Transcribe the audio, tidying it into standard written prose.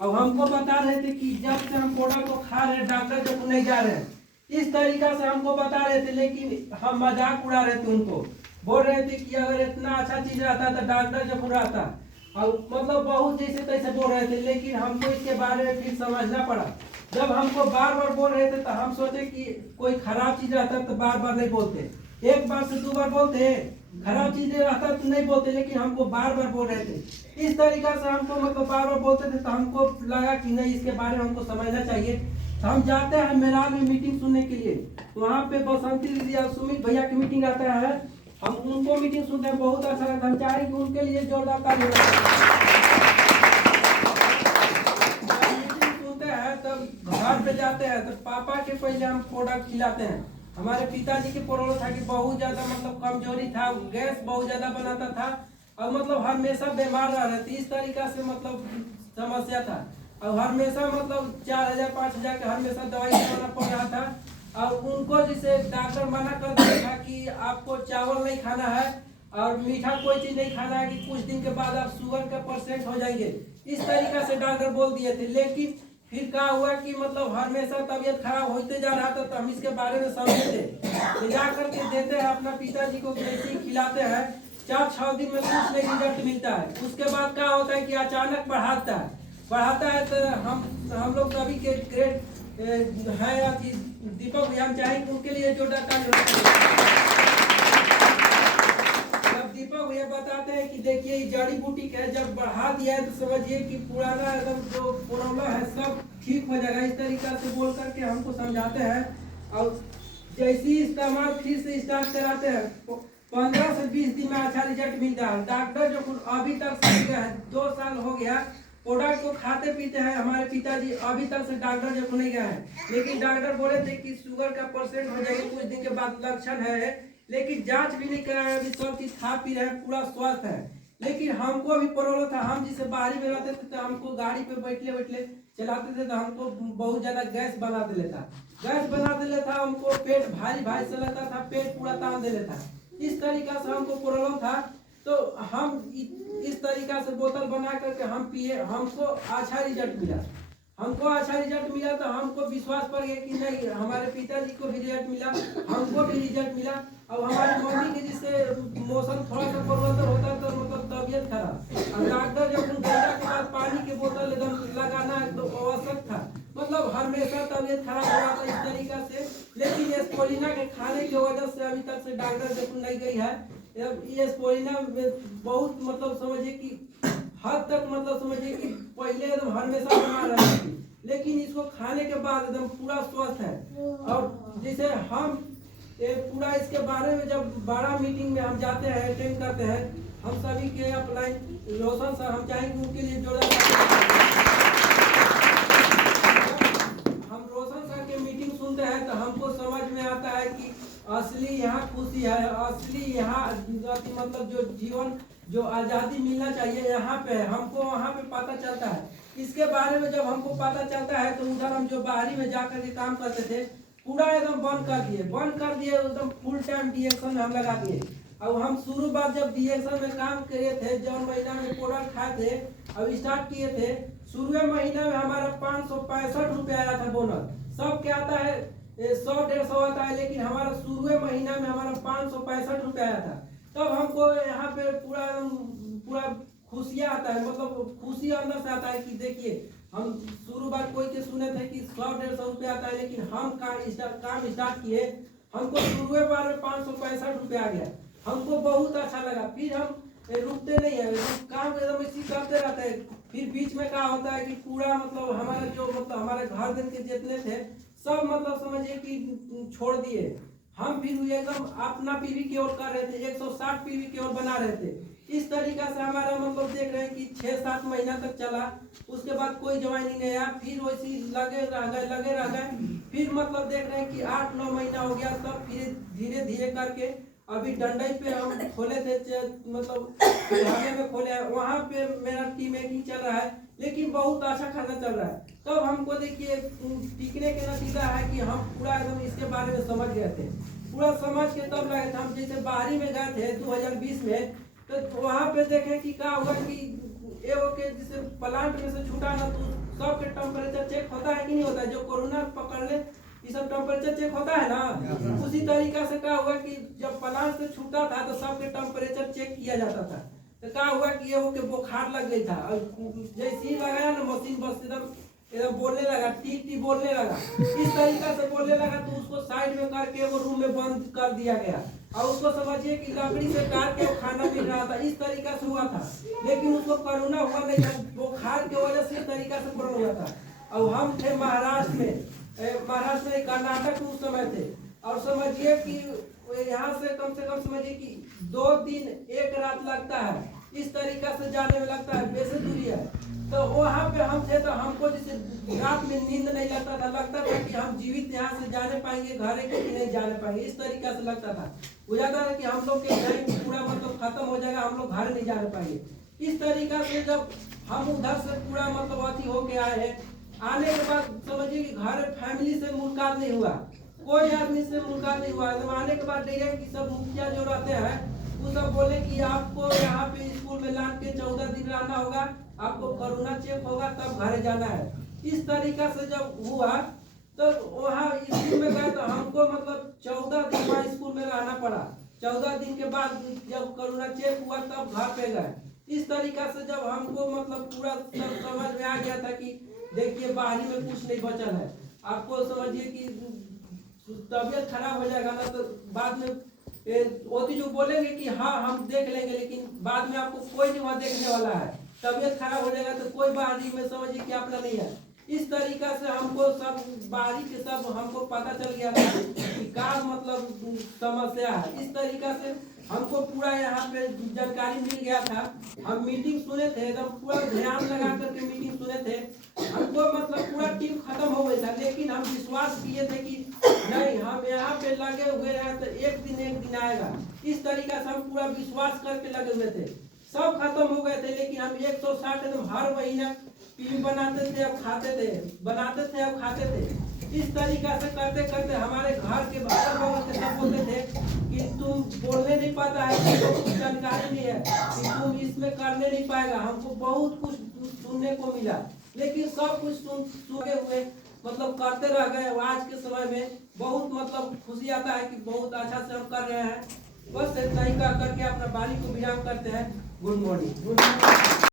अब हमको बता रहे थे कि जब से हम प्रोडक्ट को खा रहे डॉक्टर जब नहीं जा रहे हैं, इस तरीका से हमको बता रहे थे, लेकिन हम मजाक उड़ा रहे थे। उनको बोल रहे थे कि अगर इतना अच्छा चीज रहता तो डॉक्टर जब रहता, और मतलब बहुत जैसे तैसे बोल रहे थे। लेकिन हमको इसके बारे में फिर समझना पड़ा। जब हमको बार बार बोल रहे थे तो हम सोचे कि कोई खराब चीज रहता तो बार बार नहीं बोलते, एक बार से 2 बार बोलते, खराब चीजें रहता तो नहीं बोलते, लेकिन हमको बार बार बोल रहे थे। इस तरीका से हमको मतलब बार बार बोलते थे, तो हमको लगा कि नहीं, इसके बारे में हमको समझना चाहिए। तो हम जाते हैं मेलाल में मीटिंग सुनने के लिए। वहाँ पे बसंती दीदी और सुमित भैया की मीटिंग आता है, हम उनको मीटिंग सुनते हैं, बहुत अच्छा लगता है। हम चाहें कि उनके लिए जोरदार ताली सुनते हैं। तब घर पे जाते हैं तो पापा के पहले हम प्रोडक्ट खिलाते हैं। हमारे पिताजी की प्रॉब्लम था कि बहुत ज्यादा मतलब कमजोरी था, गैस बहुत ज्यादा बनाता था, और मतलब हमेशा बीमार रह रहे थे। इस तरीका से मतलब समस्या था, और हमेशा मतलब 4000 5000 के हमेशा दवाई करना पड़ रहा था। और उनको जैसे डॉक्टर मना कर दिया था कि आपको चावल नहीं खाना है और मीठा कोई चीज नहीं खाना है, कि कुछ दिन के बाद आप शुगर का % हो जाएंगे। इस तरीका से डॉक्टर बोल दिए थे। लेकिन फिर क्या हुआ कि मतलब हमेशा तबीयत खराब होते जा रहा था, तो हम इसके बारे में समझे थे, तो जा करके देते हैं अपना पिताजी को, जैसे खिलाते हैं 4-6 दिन में कुछ नहीं रिजल्ट मिलता है। उसके बाद क्या होता है कि अचानक बढ़ाता है। तो हम लोग सभी के ग्रेट है दीपक भैया, हम चाहेंगे उनके लिए जो जब दीपक भैया बताते हैं कि देखिए ये जड़ी बूटी है, जब बढ़ा दिया है तो समझिए कि पुराना एकदम जो प्रॉब्लम है सब ठीक हो जाएगा। इस तरीका से बोल करके हमको समझाते हैं, और जैसे ही इस्तेमाल फिर से स्टार्ट कराते हैं, 15 से 20 दिन में अच्छा रिजल्ट मिलता है। डॉक्टर जो अभी तक समझ गया है, 2 साल हो गया प्रोडक्ट को खाते पीते हैं। हमारे पिताजी अभी तक से डॉक्टर जब नहीं गए हैं, लेकिन डॉक्टर बोले थे कि शुगर का % हो जाएगा कुछ दिन के बाद, लक्षण है। लेकिन जांच भी नहीं कराया, अभी सब चीज खा पी रहे हैं, पूरा स्वस्थ है। लेकिन हमको भी प्रॉब्लम था, हम जिसे बाहरी में रहते थे तो हमको गाड़ी पे बैठले चलाते थे, तो हमको बहुत ज्यादा गैस बना दे लेता, हमको पेट भारी से लगता था, पेट पूरा तान दे लेता। इस तरीका से हमको प्रॉब्लम था। तो हम इस तरीका से बोतल बना करके हम पिए, हमको अच्छा रिजल्ट मिला। तो हमको विश्वास पड़ गया कि नहीं, हमारे पिताजी को भी रिजल्ट मिला, हमको भी रिजल्ट मिला। और हमारी मम्मी के जिससे मौसम थोड़ा सा परिवर्तन होता तो मतलब तबीयत खराब, और डॉक्टर जब गंगा के बाद पानी की बोतल एकदम लगाना तो आवश्यक था, मतलब हमेशा तबीयत खराब हो रहा था इस तरीका से। लेकिन एस्पोलिना के खाने की वजह से अभी तक से डॉक्टर जब नहीं गई है। ये एस्पोलिना में बहुत मतलब समझिए कि हद तक मतलब समझिए कि पहले एकदम हमेशा बीमार रहती थी, लेकिन इसको खाने के बाद एकदम पूरा स्वस्थ है। और जैसे हम पूरा इसके बारे में जब बड़ा मीटिंग में हम जाते हैं, अटेंड करते हैं, हम सभी के अपलाइन रोशन सर, हम चाहेंगे उनके लिए हम रोशन सर के मीटिंग सुनते हैं तो हमको समझ में आता है कि असली यहाँ खुशी है, असली यहाँ मतलब जो जीवन जो आज़ादी मिलना चाहिए यहाँ पे है, हमको वहाँ पे पता चलता है। इसके बारे में जब हमको पता चलता है तो उधर हम जो बाहरी में जाकर के काम करते थे पूरा एकदम बंद कर दिए एकदम फुल टाइम DXN में हम लगा दिए। अब हम शुरू बात जब DXN में काम करे थे, जब महीना में प्रोडक्ट खाए थे, अब स्टार्ट किए थे, शुरू महीना में हमारा 565 रुपये आया था बोनस। सब क्या आता है 100-150 आता है, लेकिन हमारा शुरू महीना में हमारा 565 रुपये आया था। तब हमको यहाँ पे पूरा खुशियाँ आता है, मतलब खुशी अंदर से आता है कि देखिए हम शुरू बात कोई के सुने थे कि 100-150 रुपये आता है, लेकिन हम काम स्टार्ट किए, हमको शुरू बार में 565 रुपये आ गया, हमको बहुत अच्छा लगा। फिर हम रुकते नहीं है, काम एकदम इसी करते रहते हैं। फिर बीच में क्या होता है कि पूरा मतलब हमारा जो मतलब हमारे घर दिन के जितने थे सब मतलब समझिए कि छोड़ दिए। हम फिर एकदम अपना पीवी की ओर कर रहे थे, 160 पीवी की ओर बना रहे थे। इस तरीका से हमारा मतलब देख रहे हैं कि 6-7 महीना तक चला। उसके बाद कोई ज्वाइनिंग नहीं आया, फिर वैसी लगे रह गए। फिर मतलब देख रहे हैं कि 8-9 महीना हो गया, तब फिर धीरे धीरे करके अभी डंडई पे हम खोले थे, मतलब में खोले हैं, वहाँ पे मेरा टीम मेकिंग चल रहा है, लेकिन बहुत अच्छा खासा चल रहा है। तब हमको देखिए टिकने के नतीजा है कि हम पूरा एकदम इसके बारे में समझ गए थे, पूरा समझ के तब लगे थे। हम जैसे बाहरी में गए थे 2020 में, तो वहाँ पे देखे कि क्या हुआ कि के जैसे प्लांट में से छूटा ना, तो सबके टेम्परेचर चेक होता है कि नहीं होता है? जो कोरोना पकड़ने ये सब टेम्परेचर चेक होता है ना। उसी तरीका से क्या हुआ कि जब प्लांट से छूटा था तो सबके टेम्परेचर चेक किया जाता था। तो क्या हुआ कि ये वो के बुखार लग गई था और जैसे ही लगाया ना मशीन बस एकदम बोलने लगा, टी टी बोलने लगा। इस तरीका से बोलने लगा तो उसको साइड में करके वो रूम में बंद कर दिया गया और उसको समझिए कि लकड़ी से काट के खाना मिल रहा था। इस तरीका से हुआ था, लेकिन उसको कोरोना हुआ नहीं था, बुखार की वजह से इस तरीका से कोरोना हुआ था। और हम थे महाराष्ट्र में, कर्नाटक में उस समय थे। और समझिए कि यहाँ से कम समझिए कि 2 दिन 1 रात लगता है, इस तरीका से जाने में लगता है, बेसे दूरी है। तो वहाँ पे हम थे तो हमको जैसे रात में नींद नहीं लगता था कि हम जीवित यहाँ से जाने पाएंगे घर कि नहीं जाने पाएंगे। इस तरीका से लगता था, बुझाता था कि हम लोग के टाइम पूरा मतलब खत्म हो जाएगा, हम लोग घर नहीं जाने पाएंगे। इस तरीका से जब हम उधर से पूरा मतलब अथी होके आए हैं, आने के बाद समझिए कि घर फैमिली से मुलाकात नहीं हुआ, कोई आदमी से मुलाकात नहीं हुआ। जब आने के बाद डायरेक्ट सब मुखिया जो रहते हैं वो सब बोले कि आपको यहाँ पे स्कूल में लाद के 14 दिन रहना होगा, आपको कोरोना चेक होगा तब घर जाना है। इस तरीका से जब हुआ तो वहाँ स्कूल में गए तो हमको मतलब 14 दिन वहाँ स्कूल में रहना पड़ा। 14 दिन के बाद जब कोरोना चेक हुआ तब घर पे गए। इस तरीका से जब हमको मतलब पूरा सब समझ में आ गया था कि देखिए बाहरी में कुछ नहीं बचल है, आपको समझिए कि तबीयत खराब हो जाएगा ना तो बाद में मोदी जो बोलेंगे कि हाँ हम देख लेंगे, लेकिन बाद में आपको कोई नहीं वहाँ देखने वाला है। तबीयत खराब हो जाएगा तो कोई बाहरी में समझिए कि अपना नहीं है। इस तरीका से हमको सब बाहरी के सब हमको पता चल गया था कि क्या मतलब समस्या है। इस तरीका से हमको पूरा यहाँ पे जानकारी मिल गया था। हम मीटिंग सुने थे, एकदम पूरा ध्यान लगा करके मीटिंग सुने थे। हमको मतलब पूरा टीम खत्म हो गया था, लेकिन हम विश्वास किए थे कि नहीं हम यहाँ पे लगे हुए रहे तो एक दिन आएगा। इस तरीका से हम पूरा विश्वास करके लगे हुए थे। सब खत्म हो गए थे, लेकिन हम 160 एकदम हर महीना टीवी बनाते थे अब खाते थे, बनाते थे अब खाते थे। इस तरीका से करते करते हमारे घर के बगल के सब बोलते थे कि तुम बोलने नहीं पाता है, कुछ जानकारी नहीं है कि तुम इसमें करने नहीं पाएगा। हमको बहुत कुछ सुनने को मिला, लेकिन सब कुछ सुने हुए मतलब करते रह गए। आज के समय में बहुत मतलब खुशी आता है कि बहुत अच्छा से हम कर रहे हैं। बस इतना ही कह करके अपना वाणी को विराम करते हैं। Good morning.